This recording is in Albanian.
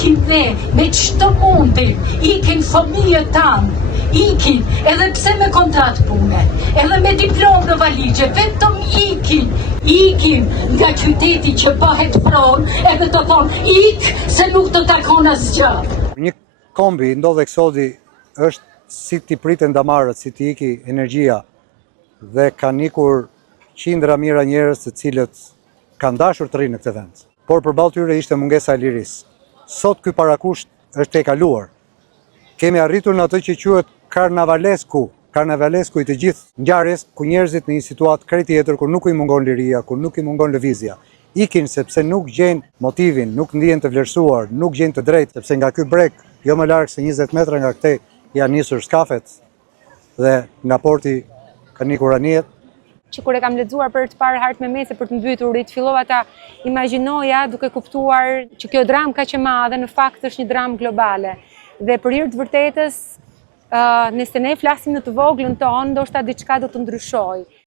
ikin ne me çdo mundim, ikin fëmijët tanë, ikin edhe pse me kontrat pune, edhe me diplomë në valigje, vetëm ikin nga qyteti që bëhet pronë, edhe të thonë ik se nuk të takon asgjë. Një kombi ndodhe eksodi është si t'i priten damarët, si t'i iki energjia dhe kanë ikur qindra mira njerëz të cilët kanë dashur të rrinë në këtë vend. Por përballë tyre ishte mungesa e lirisë. Sot ky parakusht është e kaluar. Kemi arritur në atë që quhet karnavalesku i të gjithë ngjarjes, ku njerëzit në një situatë krejt tjetër, ku nuk i mungon liria, ku nuk i mungon lëvizja, ikin sepse nuk gjejnë motivin, nuk ndihen të vlerësuar, nuk gjejnë të drejtë, sepse nga ky breg, jo më larg se 20 metra nga këtej, janë nisur skafet dhe nga porti kanë ikur anijet. Që kur e kam lexuar për të parë hartë me mese për të mbyturit, fillova ta imagjinoja duke kuptuar që kjo dramë kaq e madhe në fakt është një dramë globale. Dhe për hir të vërtetës, nëse ne flasim në të voglën tonë, ndoshta diçka do të ndryshojë.